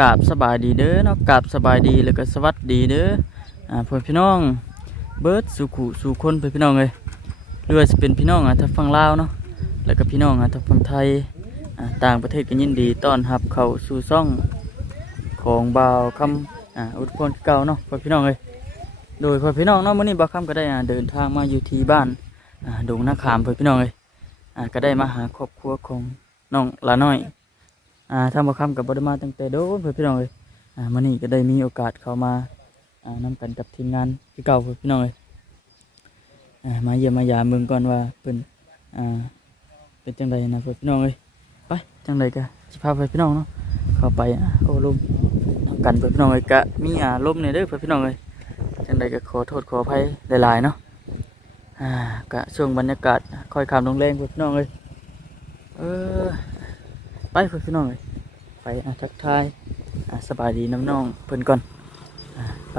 กราบสบายดีเด้อเนาะกราบสบายดีแล้วก็สวัสดีเด้อพ่อพี่น้องเบิดสู่ขู่สู่คนพ่อพี่น้องเอ้ยหรือว่าสิเป็นพี่น้องทางฝั่งลาวเนาะแล้วก็พี่น้องทางฝั่งไทยต่างประเทศก็ยินดีต้อนรับเข้าสู่ช่องของบ่าวคำอุดพรเก่าเนาะพ่อพี่น้องเอ้ยโดยพ่อพี่น้องเนาะมื้อนี้บ่าวคำก็ได้เดินทางมาอยู่ที่บ้านดงนาขามพ่อพี่น้องเอ้ยก็ได้มาหาครอบครัวของน้องลาน้อยทางบ่าวคำก็บ่ได้มาตั้งแต่โดนพ่อพี่น้องเอ้ยมื้อนี้ก็ได้มีโอกาสเข้ามานํกันกับทีมงานที่เก่าพ่อพี่น้องเอ้ยมาเยี่ยมมายามเบิ่งก่อนว่าเพิ่นเป็นจังไดนะพ่อพี่น้องเอ้ยไปจังไดก็สิพาพ่อพี่น้องเนาะเข้าไปโอ้ลมทำกันพ่อพี่น้องเอ้ยก็มีลมนี่เด้อพ่อพี่น้องเอ้ยจังไดก็ขอโทษขออภัยหลายๆเนาะก็ช่วงบรรยากาศค่อยคำลงแรงพ่อพี่น้องเอ้ยไปพ่อพี่น้องเอ้ยไปทักทายสบายดีน้ำน้องเพิ่นก่อนไป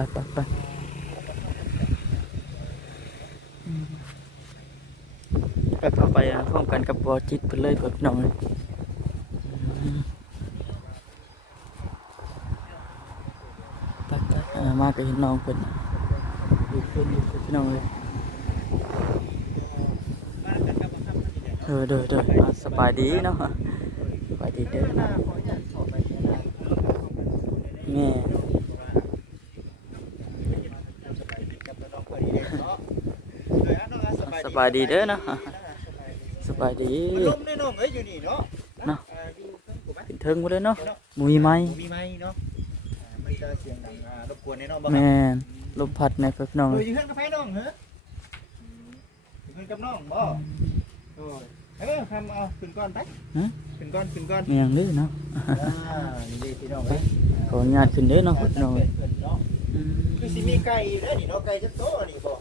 เข้าไปพร้อมกันกับวอจิตเพิ่นเลยพ่อพี่น้องเอ้ยมาก็เห็นน้องเพิ่นอยู่เพิ่นอยู่พี่น้องเลยเด้อสบายดีเนาะสบายดีเด้อแม่สบายดีเด้อเนาะสบายดีลมในน้องเอ้ยอยู่นี่เนาะขึ้นเทิงบ่ได้เนาะมีไม้เนาะไม่ได้เสียงดังรบกวนในน้องบ่แม่ลมพัดแม่พี่น้องอยู่เฮือนกับไผน้องเหรออยู่เฮือนกับน้องบ่โอ้ยทำเอาขึ้นก่อนไปขึ้นก่อนแม่งเด้อเนาะนี่ดิพี่น้องเอ้ยขออนุญาตขึ้นเด้อเนาะพี่น้องเอ้ยคือสิมีไก่อยู่เด้อนี่เนาะไก่จักโตนี่บ่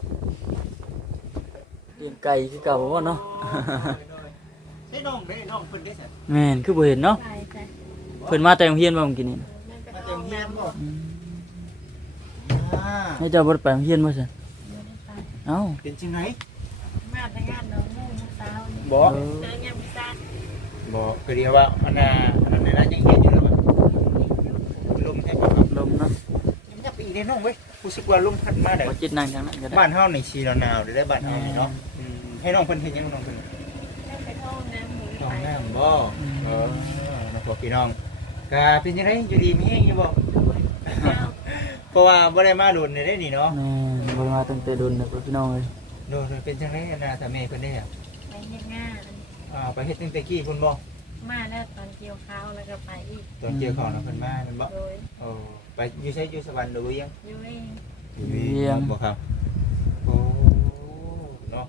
เลี้ยงไก่คือเก่าบ่เนาะได้น้องเด้น้องเพิ่นได้ซะแม่นคือบ่เห็นเนาะเพิ่นมาแต่โรงเรียนบ่เมื่อกี้นี่มาแต่โรงเรียนบ่ให้เจ้าบ่ได้ไปโรงเรียนบ่ซั่นเอ้าเป็นจังได๋มาแต่งานน้องงูสาวนี่บ่เจอยังพิซซ่าบ่คือเดียวว่าอันน่ะยังเฮ็ดอยู่แล้วบ่ลมแท้บ่ลมเนาะยังจะปีได้น้องเว้ยรู้สึกว่าลมพัดมาได้บ่จิตนั่งจังนั้นก็ได้บ้านเฮานี่ชีหนาวๆได้บ้านเฮานี่เนาะให้น้องเพิ่นเฮ็ดยังน้องเพิ่นไปท่องน้ำหมู น้อง ไป น้ำบ่น้องพ่อพี่น้องก็เป็นจังได๋อยู่ดีมีแฮงอยู่บ่เพราะว่าบ่ได้มาโดนได้นี่เนาะบ่มาตั้งแต่โดนนะพี่น้องเอ้ยโดนเป็นจังได๋น่ะถ้าแม่เพิ่นได้อ่ะไปเฮ็ดงานไปเฮ็ดตั้งแต่กี้พุ่นบ่มาแล้วตอนเกี่ยวข้าวแล้วก็ไปอีกตอนเกี่ยวข้าวน่ะเพิ่นมาแม่นบ่โดยไปอยู่ไสอยู่สวรรค์หรือยังอยู่เอง อยู่เวียงบ่ครับโอ้เนาะ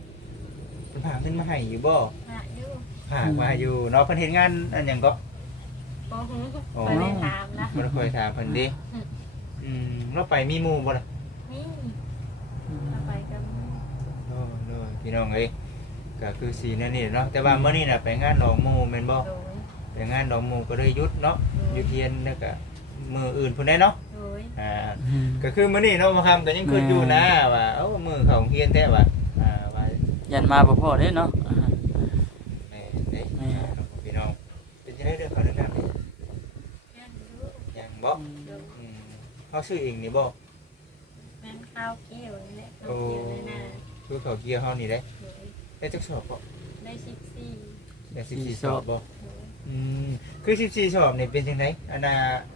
เพิ่นพาเพิ่นมาให้อยู่บ่พระอยู่พามาอยู่เนาะเพิ่นเฮ็ดงานอันหยังก็บ่ฮู้ไปได้ตามนะบ่ได้ค่อยถามเพิ่นดิเราไปมีหมู่บ่ล่ะนี่ไปกันพี่น้องเอ้ยก็คือสีนั่นนี่เนาะแต่ว่าเมื่อนี้น่ะไปงานหนองหมู่แม่นบ่ไปงานหนองหมู่ก็เลยหยุดเนาะอยู่เทียนแล้วก็มื้ออื่นพุ่นได้เนาะก็คือมื้อนี้เนาะมาคำก็ยังคิดอยู่นะว่ามื้อเข้าโรงเรียนแท้ว่าว่ายันมาบ่พอเด้เนาะแม่เด้พี่น้องเป็นจังได๋เด้อเขาเด้อครับยังบ่เฮาซื้อเองนี่บ่แม่นข้าวเกี่ยวนี่แหละข้าวเกี่ยวในนาคือเขาเกี่ยวเฮานี่ได้จักสอบบ่ได้14ได้14สอบบ่คือ14สอบนี่เป็นจังได๋อันน่ะ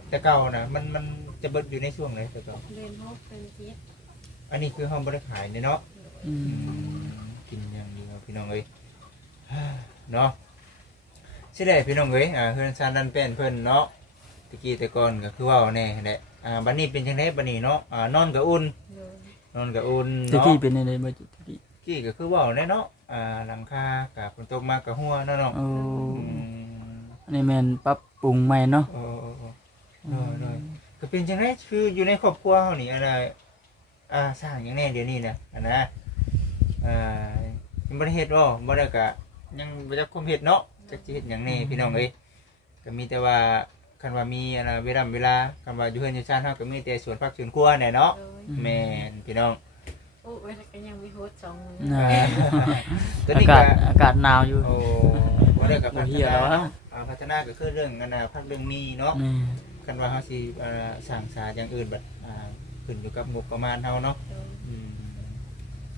แต่เก่าน่ะมันจะเบิดอยู่ในช่วงไหนแต่เก่าเดือน6เดือน7อันนี้คือเฮาบ่ได้ขายเนาะกินอย่างเดียวพี่น้องเอ้ยเนาะสิได้พี่น้องเอ้ยเฮือนซานดันเป็นเพิ่นเนาะตะกี้แต่ก่อนก็คือว่าแน่แหละบัดนี้เป็นจังได๋บัดนี้เนาะนอนก็อุ่นเนาะตะกี้เป็นจังได๋บ่ตะกี้ก็คือว่าแน่เนาะหลังคาก็ฝนตกมาก็หัวเนาะอันนี้แม่นปรับปรุงใหม่เนาะก็เป็นจังได๋คืออยู่ในครอบครัวเฮานี่อะไรสร้างหยังแน่เดี๋ยวนี้นะอันนะยังบ่ได้เฮ็ดบ่ได้ก็ยังบ่จักคุมเฮ็ดเนาะจักสิเฮ็ดหยังแน่พี่น้องเอ้ยก็มีแต่ว่าคันว่ามีอันเวลาคันว่าอยู่เฮือนอยู่ซ่านเฮาก็มีแต่สวนผักสวนครัวแน่เนาะแม่นพี่น้องโอ้เวลาก็ยังมีโฮสต์2มื้ออากาศหนาวอยู่บ่ได้ก็พัฒนาก็คือเรื่องอันน่ะพักเรื่องมีเนาะ คันว่าเฮาสิสั่งสาอย่างอื่นบัดขึ้นอยู่กับงบประมาณเฮาเนาะ โดย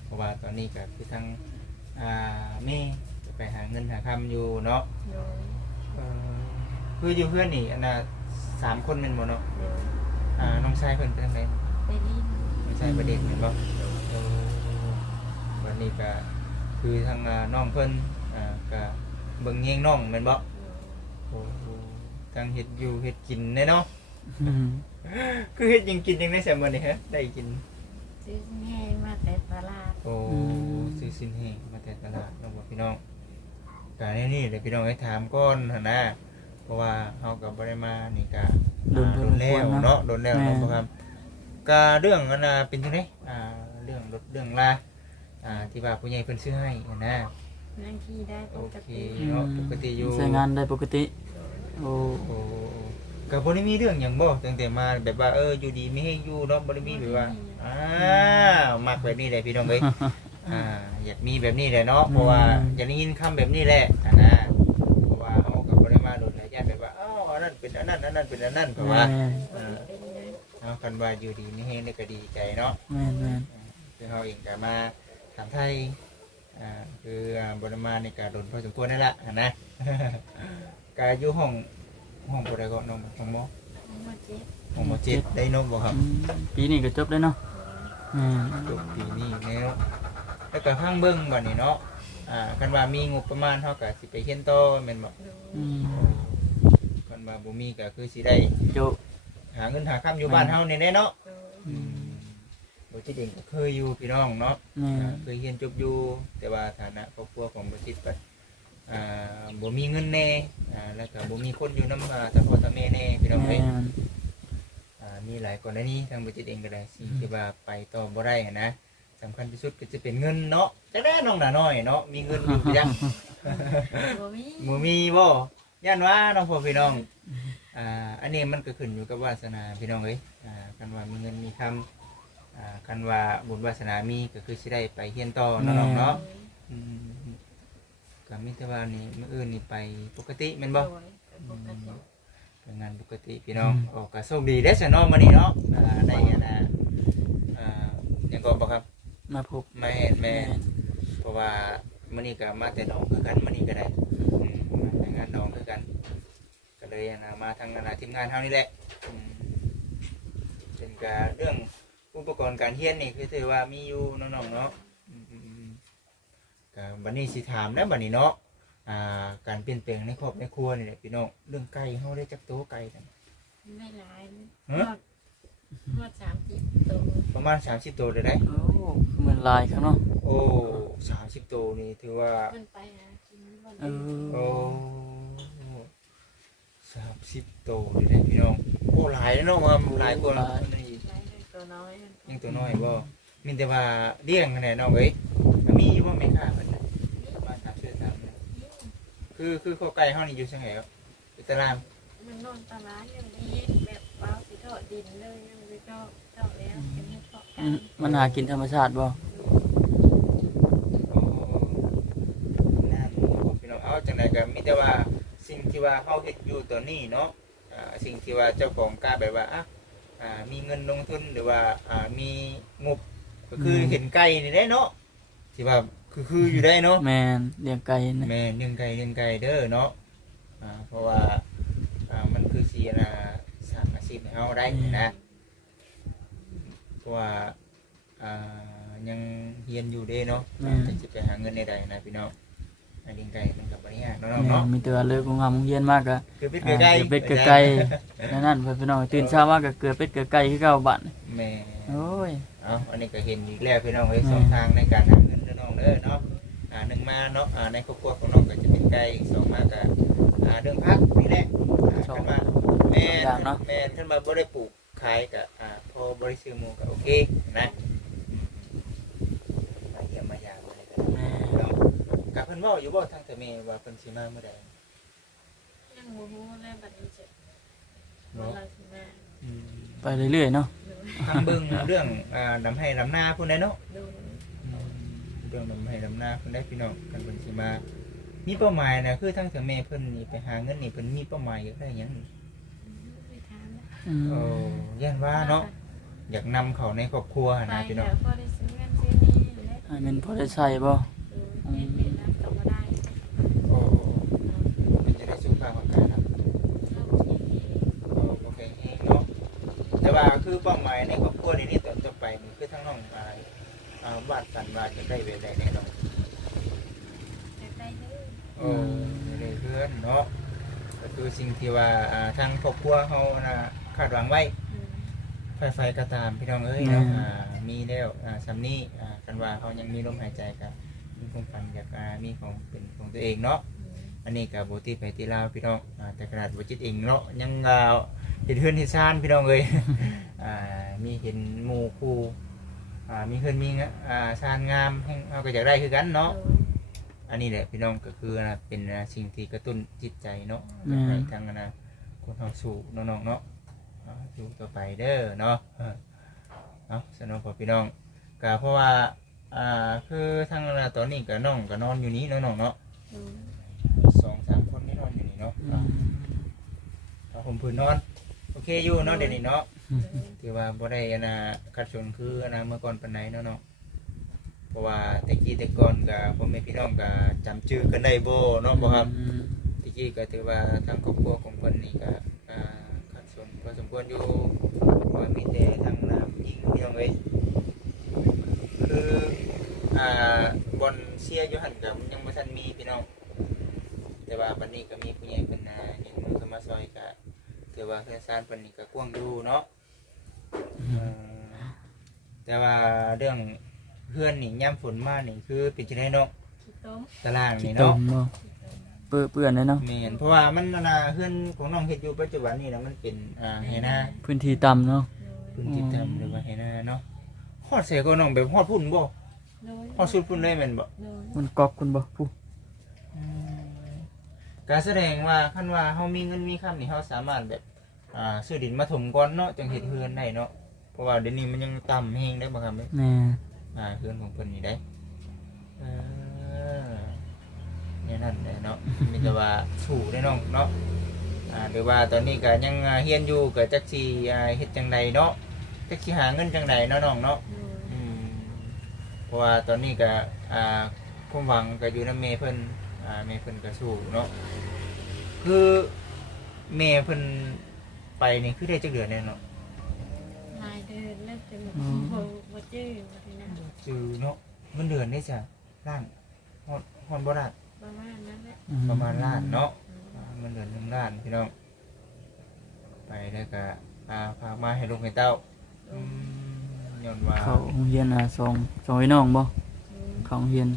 เพราะว่าตอนนี้ก็คือทางแม่ไปหาเงินหาคำอยู่เนาะ โดย คืออยู่เพื่อนนี่อันน่ะ3 คนแม่นบ่เนาะ โดย น้องชายเพิ่นเป็นจังได ไปลิ้น น้องชายประเด็นแม่นบ่วันนี้ก็คือทางน้องเพิ่นก็เบิ่งแยงน้องแม่นบ่โอ้ทางเฮ็ดอยู่เฮ็ดกินแน่เนาะ อืม คือเฮ็ดหยังกินจังได๋แซ่บมื้อนี้ฮะได้กิน ซื้อแห้งมาแต่ตลาด โอ้ซื้อสินแห้งมาแต่ตลาดน้องบ่พี่น้องก็นี่เดี๋ยวพี่น้องให้ถามก่อนหั่นนะเพราะว่าเฮาก็บ่ได้มานี่ก็โดนแล้วเนาะโดนแล้วเนาะครับก็เรื่องอันน่ะเป็นจังได๋เรื่องรถเรื่องลาที่ว่าผู้ใหญ่เพิ่นซื้อให้นะ นั่งขี่ได้ป โอก เค ติ เนาะปกติอยู่ ใช้งานได้ปกติโอ้ โอ้ก็บ่ได้มีเรื่องหยังบ่ตั้งแต่มาแบบว่าอยู่ดีมีให้อยู่เนาะบ่ได้มีแบบว่ามักแบบนี้แหละพี่น้องเอ้ย อยากมีแบบนี้แหละเนาะเพราะว่าอยากได้ยินคำแบบนี้แหละนะเพราะว่าเฮาก็บ่ได้มาโดนหลายอย่างแบบว่าอันนั้นเป็นอันนั้นอันนั้นเป็นอันนั้นเพราะว่า เป็นยัง เนาะกันว่าอยู่ดีมีให้นี่ก็ดีใจเนาะ แม่นแม่น คือเฮาเองก็มาถามไทยคือบ่ได้มานี่ก็โดนพอสมควรนั่นแหละนะ ก็อยู่ห้องบ่ได้ก็น้องห้องบ่ มาเจ็บ ห้องบ่เจ็ดได้นมบ่ครับ อืมปีนี้ก็จบแล้วเนาะแม่น จบปีนี้แล้วแล้วก็ข้างเบิ่งบัดนี้เนาะกันว่ามีงบประมาณเฮาก็สิไปเรียนต่อแม่นบ่ อืม กันว่าบ่มีก็คือสิได้ จบ หาเงินหาค่ำอยู่บ้านเฮานี่แน่เนาะ อืม บ่จิตเองก็เคยอยู่พี่น้องเนาะ แม่น เคยเรียนจบอยู่แต่ว่าฐานะครอบครัวของบ่จิตก็บ่มีเงินแน่แล้วก็บ่มีคนอยู่นำทั้งพ่อทั้งแม่แน่พี่น้อง แม่ เอ้ย น มีหลายกรณีทางบ่จิตเองก็ได้สิที่ว่าไปต่อบ่ได้หั้นนะสำคัญที่สุดก็จะเป็นเงินเนาะจักได้น้องหน้าน้อยเนาะมีเงินอยู่จัง บ่มี บ่มีบ่ย่านว่าน้องพ่อพี่น้องอันนี้มันก็ขึ้นอยู่กับวาสนาพี่น้องเอ้ยกันว่ามีเงินมีคำกันว่าบุญวาสนามีก็คือสิได้ไปเรียนต่อเนาะน้องเนาะก็มีแต่ว่านี่มื้ออื่นนี่ไปปกติแม่นบ่ โดยปกติ เป็นงานปกติพี่น้องก็โชคดีเด้อซะเนาะมื้อนี้เนาะได้อันน่ะยังก็บ่ครับ มาพบ แม่นเพราะว่ามื้อนี้ก็มาแต่น้องคือกันมื้อนี้ก็ได้มาแต่งานน้องคือกันก็เลยมาทางทีมงานเฮานี่แหละเป็นการเรื่องอุปกรณ์การเรียนนี่คือถือว่ามีอยู่น้องๆเนาะก็บัดนี้สิถามแล้วบัดนี้เนาะการเปลี่ยนแปลงในครอบในครัวนี่แหละพี่น้องเรื่องไก่เฮาได้จักโตไก่กัน ไม่หลาย ฮะ หมด30ตัว ประมาณ30ตัวได้ โอ้เหมือนลายครับเนาะ โอ้30ตัวนี่ถือว่า มันไปหากินบ่ เอ ได้ โอ้ อ 30ตัวได้พี่น้องโอ้หลายเนาะว่าหลายกว่า หลาย นี่ ใช้ตัวน้อย ยังตัวน้อยบ่มีแต่ว่าเลี้ยงแน่น้องเอ้ยมีอยู่บ่แม่ค้าเพิ่นน่ะมาถามชื่อตามเนี่ยคือข้อไก่เฮานี่อยู่จังไดครับอยู่ตาราง มันนอนตลาดอย่างนี้แบบเปล่าสิทอดดินเลยยังไม่ทอดแล้วเป็นให้เพาะกั อื น มมันหากินธรรมชาติบ่ โอ้นั่นพี่น้องเอาจังไดก็มีแต่ว่าสิ่งที่ว่าเฮาเฮ็ดอยู่ตอนนี้เนาะสิ่งที่ว่าเจ้าของกล้าแบบว่ามีเงินลงทุนหรือว่ามีงบก็คือเห็นไก่นี่ได้เนาะที่ว่าคืออยู่ได้เนาะ แม่นเลี้ยงไก่นะ แม่เลี้ยงไก่เด้อเนาะเพราะว่ามันคือสีสร้างอาชีพให้เฮาได้นะเพราะว่ายังเรียนอยู่เด้เนาะจะไปหาเงินในใดนะพี่น้องเลี้ยงไก่มันกับบริหารเนาะ แม่ เนาะ นมีแต่ว่าเลิกงามโรงเรียนมากก็ คือเป็ดเกลือไก่ เกลือเป็ดเกลือไก่นั่นเพิ่นพี่น้องตื่นเช้ามาก็เกลือเป็ดเกลือไก่คือเก่าบัด แม่ โอ้ย อันนี้ก็เห็นอีกแล้วพี่น้องเลยสองทางในการหาเงินเด้อน้องเด้อเนาะหนึ่งมาเนาะในครอบครัวของน้องก็จะเป็นไก่สองมาก็เรื่องพักนี่แหละขึ้นมาแม่ขึ้นมาบ่ได้ปลูกขายก็พอบริซื้อหมูก็โอเคนะมาเยี่ยมมายามอะไรกันเนาะกับเพิ่นเว้าอยู่บ่ทางเทเมว่าเพิ่นสิมาเมื่อใด ยังบ่ฮู้เลยบัดนี้จะบ่ลังสิมา ไปเรื่อยๆเนาะ ทางเบิ่งเรื่องดำให้ดำนาพุ่นได้เนาะ ดู เรื่องดำให้ดำนาเพิ่นได้พี่น้องกันเพิ่นสิมามีเป้าหมายนะคือทางเทเมเพิ่นนี่ไปหาเงินนี่เพิ่นมีเป้าหมายอยากได้หยัง ไปถามนะ โอ้ย่านว่าเนาะอยากนำเขาในครอบครัว ไป นะพี่น้ แล้ อง วก็ได้ซื้อเงินซื้อนี่และ ให้มันพอได้ใช้บ่ เฮ็ดเด็ดน้ำก็บ่ได้ โอ้เป็นจะได้สุขภาพร่างกายนะ เราบ่มีที่ โอ้โอเคเองเนาะแต่ว่าคือเป้าหมายในครอบครัวนี่ตอนต่อไปมันคือทั้งน้องวาดฝันว่าจะได้เวลาแน่นอน อยากได้เลย โอ้ได้เพื่อนเนาะก็คือสิ่งที่ว่าทางครอบครัวเขาคาดหวังไว้ไฟก็ตามพี่น้องเอ้ยเนาะมีแล้วสำนี้กันว่าเขายังมีลมหายใจกับมีความฝันอยากมีของเป็นของตัวเองเนาะอันนี้กับโบตีไปที่ลาวพี่น้องแต่ขนาดโบจิตเองเนาะยังเห็นเพื่อนที่ซ่านพี่น้องเอ้ยมีเห็นหมู่คู่มีเพื่อนมีซ่านงามให้เราก็อยากได้คือกันเนาะอันนี้แหละพี่น้องก็คือเป็นสิ่งที่กระตุ้นจิตใจเนาะให้ทางคนเราสู่น้องๆเนาะสู่ต่อไปเด้อเนาะสนุกพอพี่น้องก็เพราะว่าคือทางตอนนี้ก็น้องก็นอนอยู่นี้น้องๆเนาะ2-3 คนนี่นอนอยู่นี่เนาะผมพื้นนอนโอเคอยู่เนาะเดี๋ยวนี้เนาะถือว่าบ่ได้ขัดสนคือเมื่อก่อนปานใดเนาะเพราะว่าแต่กี้แต่ก่อนก็พ่อแม่พี่น้องก็จำชื่อกันได้บ่เนาะบ่ครับแต่กี้ก็ถือว่าทางครอบครัวของเพิ่นนี่ก็ขัดสนพอสมควรอยู่ว่ามีแต่ทางผู้หญิงพี่น้องเอ้ยคือบอนเชียร์อยู่หั่นก็ยังบ่ทันมีพี่น้องแต่ว่าบัดนี้ก็มีผู้ใหญ่เพิ่นเห็นมือเข้ามาซอยก็ถือว่าเฮือนซ่านเพิ่นนี่ก็กว้างอยู่เนาะแต่ว่าเรื่องเพื่อนนี่ย่ำฝนมานี่คือเป็นจังได๋เนาะ ขี้ต้ม ตาราง ขี้ นี่ ต้ เนาะ มบ่เปื้อนเลยเนาะ แม่นเพราะว่ามันเพื่อนของน้องเฮ็ดอยู่ปัจจุบันนี่นะมันเป็นไหนา พื้นที่ต่ำเนาะ พื้นที่ทำหรือว่าไหนาเนาะฮอดใส่ก็น้องแบบฮอดพุ่นบ่ฮอดสุดพุ่นเลยแม่นบ่ มันกอกคุณบ่ผู้ การแสดงว่าคันว่าเฮามีเงินมีค่ำนี่เฮาสามารถแบบซื้อดินมาถมก่อนเนาะจังเฮ็ดเฮือนได้เนาะเพราะว่าเดี๋ยวนี้มันยังต่ำแฮงได้บ่ครับ แม่ เฮือนของเพิ่นนี่ได้เนี่ยนั่นแหละเนาะมีแต่ว่าสู่ได้น้องเนาะหรือว่าตอนนี้ก็ยังเฮียนอยู่ก็จักสิเฮ็ดจังไดเนาะจักสิหาเงินจังไดเนาะน้องเนาะเพราะว่าตอนนี้ก็ความหวังก็อยู่นำแม่เพิ่นแม่เพิ่นก็สู้เนาะคือแม่เพิ่นไปนี่คือได้จักเดือนแน่เนาะ ลายเดินเลิกจะบ่จื้อบ่ทีนั้น จือเนาะมันเดือนได้จ้ะล้านฮอดบ่ล้าน ประมาณนั้นแหละ ประมาณล้านเนาะมันเดือน1 ล้านพี่น้องไปแล้วก็พามาให้ลูกให้เต้าย้อนว่า เขาโรงเรียนสองพี่น้องบ่เขาโรงเรียน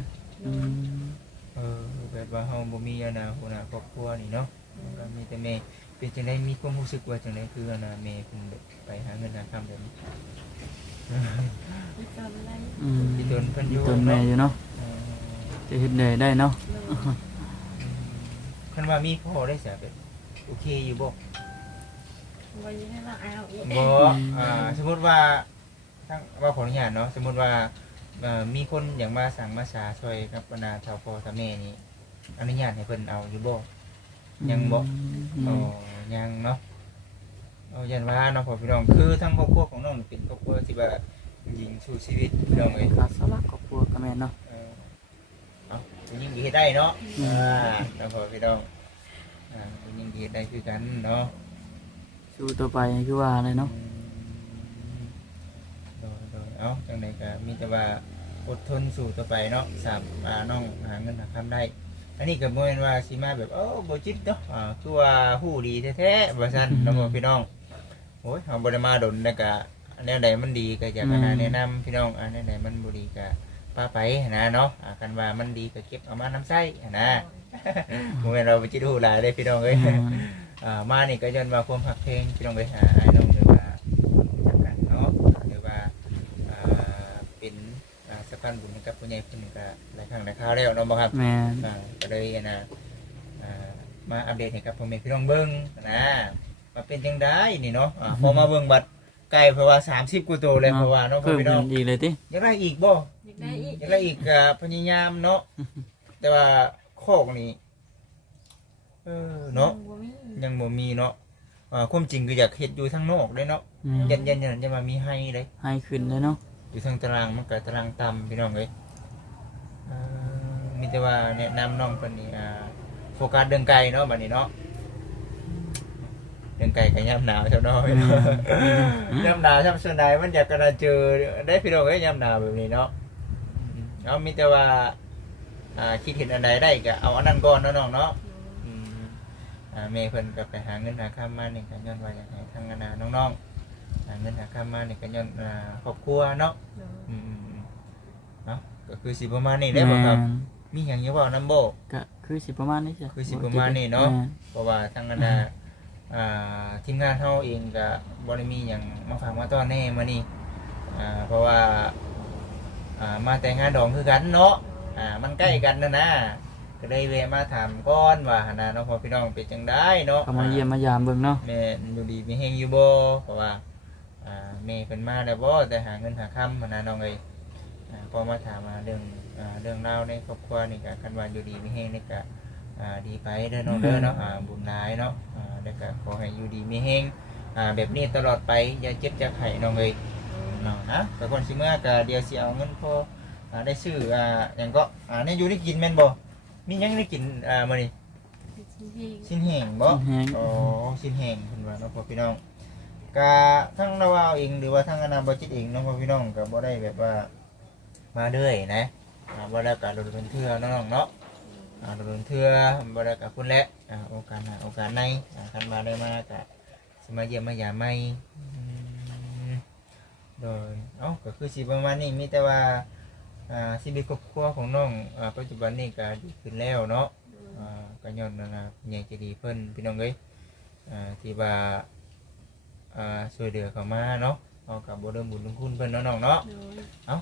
แบบว่าเฮาบ่มีหัวหน้าครอบครัวนี่เนาะมันก็มีแต่แม่เป็นจังได๋มีความรู้สึกว่าจังได๋คือแม่เพิ่นแบบไปหาเงินหาคำแบบนี้ ที่ตอนอะไร ที่ตนเพิ่นอยู่ ต้นแม่อยู่เนาะจะเฮ็ดได้เนาะ คันว่ามีพ่อได้เสียแบบโอเคอยู่บ่ บ่ยังให้เราเอาอีก บ่สมมุติว่าทั้งว่าขออนุญาตเนาะสมมุติว่ามีคนอยากมาสั่งมาสาช่วยกับบรรดาชาวพ่อชาวแม่นี่อนุญาตให้เพิ่นเอาอยู่บ่ยังบ่ยังเนาะเอายันว่าเนาะพ่อพี่น้องคือทั้งครอบครัวของน้องเป็นครอบครัวที่ว่ายิงสู้ชีวิตพี่น้องเอ้ย ขาดสลักครอบครัวก็แม่นเนาะ ยิงดีได้เนาะแล้วพ่อพี่น้องยิงดีได้คือกันเนาะ สู้ต่อไปคือว่าอะไรเนาะ เอาจังไดก็มีแต่ว่าอดทนสู่ต่อไปเนาะน้องหาเงินหาคำได้อันนี้ก็บ่แม่นว่าสิมาแบบบ่จิตเนาะคือว่าฮู้ดีแท้ๆว่าซั่นน้องพี่น้องโอ้ยเฮาบ่ได้มาดนแล้วก็แนวใดมันดีก็อยากแนะนำพี่น้องแนวใดมันบ่ดีก็ป้าไปนะเนาะคันว่ามันดีก็เก็บเอามานำใช้นะบ่แม่นเราบ่จิตฮู้หลายเด้พี่น้องเอ้ยมานี่ก็ย้อนว่าความฮักเพลงพี่น้องเอ้ยอ้ายน้องหรือว่าจักกันเนาะหรือว่าเป็นสะพานบุญกับผู้ใหญ่เพิ่นก็หลายครั้งหลายคราวแล้วเนาะบ่ครับ แม่น ก็เลยมาอัปเดตให้กับพ่อแม่พี่น้องเบิ่งนะมาเป็นจังได๋นี่เนาะพอมาเบิ่งบัดไก่เพราะว่า30กว่าตัวเลยเพราะว่าเนาะพ่อ เพิ่ม พี่ ขึ้ น้อง นอีกเลยติ อยากได้อีกบ่ อยากได้อีก อยากได้อีกก็พยายามเนาะแต่ว่าโคกนี่เนาะ บ่มี ยังบ่มีเนาะ ความจริงคืออยากเฮ็ดอยู่ทางนอกเด้เนาะยันจะมามีให้เด้ ให้ขึ้นเลยเนาะ อยู่ทางตารางมันก็ตารางต่ำพี่น้องเอ้ยมีแต่ว่าแนะนำน้องเพิ่นนี่โฟกัสเรื่องไก่เนาะบัดนี้เนาะเรื่องไก่กับยามหนาวเท่าน้อยเนาะยามหนาวช่ำส่วนใดมันอยากกระเจอได้พี่น้องเอ้ยยามหนาวแบบนี้เนาะเอามีแต่ว่าคิดเห็นอันใดได้ก็เอาอันนั้นก่อนเนาะน้องเนาะแม่เพิ่นก็ไปหาเงินหาค่ามานี่ก็ย้อนว่าอยากให้ทางน้องๆหาเงินหาค่ามานี่ก็ย้อนครอบครัวเนาะเนาะก็คือสิประมาณนี้ได้บ่ครับมีหยังอยู่บ่นำบ่ ก็คือสิประมาณนี้จ้ะ คือสิประมาณนี้เนาะเพราะว่าทางทีมงานเฮาเองก็บ่ได้มีหยังมาฝากมาต้อนแน่มื้อนี้เพราะว่ามาแต่งงานดองคือกันเนาะมันใกล้กันนะก็ได้แวะมาถามก่อนว่าหั่นน่ะเนาะพ่อพี่น้องเป็นจังได๋เนาะ ก็มาเยี่ยมมายามเบิ่งเนาะ แม่อยู่ดีมีแฮงอยู่บ่เพราะว่าแม่เพิ่นมาแล้วบ่แต่หาเงินหาค่ำหั่นน่ะน้องเอ้ยพอมาถามเรื่องราวในครอบครัวนี่ก็คันว่าอยู่ดีมีแฮงนี่ก็ดีไปเด้อน้องเด้อเนาะบุญหลายเนาะแล้วก็ขอให้อยู่ดีมีแฮงแบบนี้ตลอดไปอย่าเจ็บอย่าไข้น้องเอ้ยเนาะนะแต่ก่อนสิเมื่อก็เดี๋ยวสิเอาเงินพอได้ซื้อหยังก็นี่อยู่ได้กินแม่นบ่มีหยังได้กินมื้อนี้ชิ้นแห้งบ่อ๋อชิ้นแห้งเพิ่นว่าเนาะพ่อพี่น้องก็ทั้งเราเอาเองหรือว่าทั้งอนาบ่จิตเองเนาะพ่อพี่น้องก็บ่ได้แบบว่ามาเรื่อยนะบ่ได้ก็โดนเทื่อน้องๆเนาะโดนเทื่อบ่ได้ก็พุ่นแหละโอกาสหน้าโอกาสในคันมาได้มาก็สิมาเยี่ยมมายามใหม่โดยก็คือสิประมาณนี้มีแต่ว่าชีวิตครอบครัวของน้องปัจจุบันนี้ก็ดีขึ้นแล้วเนาะก็ย้อนนะใหญ่ใจดีเพิ่นพี่น้องเอ้ยที่ว่าช่วยเหลือเข้ามาเนาะเอากับบ่เริ่มบุญลงคุณเพิ่นเนาะน้องเนาะ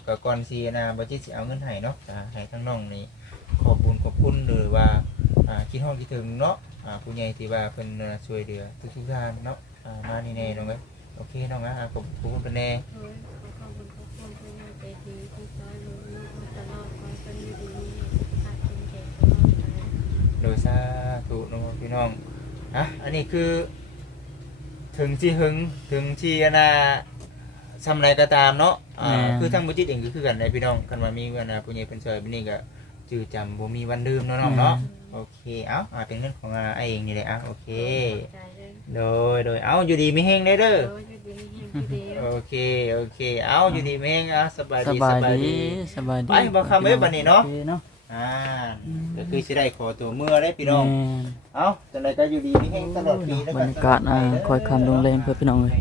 ก็ก่อนสิบ่จิตสิเอาเงินให้เนาะให้ทั้งน้องนี่ขอบบุญขอบคุณหรือว่าคิดฮอดคิดถึงเนาะผู้ใหญ่ที่ว่าเพิ่นช่วยเหลือทุกๆทางเนาะมานี่แน่น้องเอ้ยโอเคน้องนะขอบคุณเพิ่นแน่โดยสาธุน้องพี่น้องอันนี้คือถึงที่ทำอะไรก็ตามเนาะคือทั้งบุจิตเองก็คือกันในพี่น้องกันว่ามีผู้ใหญ่เป็นเสยเป็นนี่ก็จื่อจำบ่มีวันลืมเนาะน้องเนาะโอเคเป็นเรื่องของไอเองนี่แหละโอเคโดยอยู่ดีมีแห้งได้เด้อโอเคอยู่ดีมีแห้งสบายดีไปบ่คำเอ้ยบัดนี้เนาะก็คือสิได้ขอตัวเมื่อได้พี่น้องจังได๋ก็อยู่ดีมีแห้งตลอดปีแล้ว บรรยากาศคอยคำลงแรงเพื่อพี่น้องเลย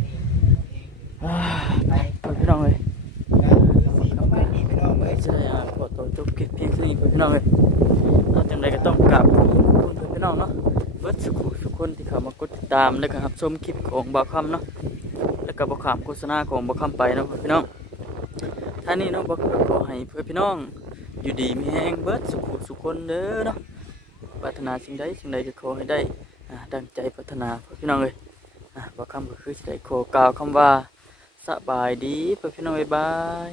พี่น้องเลยจะได้ขอตัวจบคลิปเพียงเท่านี้เพื่อพี่น้องเลยจังไดก็ต้องกราบขอบคุณเพื่อพี่น้องเนาะเบิดสุขคนที่เข้ามากดติดตามแล้วก็รับชมคลิปของบ่าวคำเนาะแล้วก็บ่ขามโฆษณาของบ่าวคำไปเนาะพี่น้องท่านี้เนาะบ่าวขอให้เพื่อพี่น้องอยู่ดีมีแห้งเบิดสุขคนเด้อเนาะปรารถนาสิ่งใดก็ขอให้ได้ดังใจปรารถนาเพื่อพี่น้องเลยบ่าวคำก็คือสิได้ขอกล่าวคำว่าสบายดีเพื่อพี่น้องบ๊ายบาย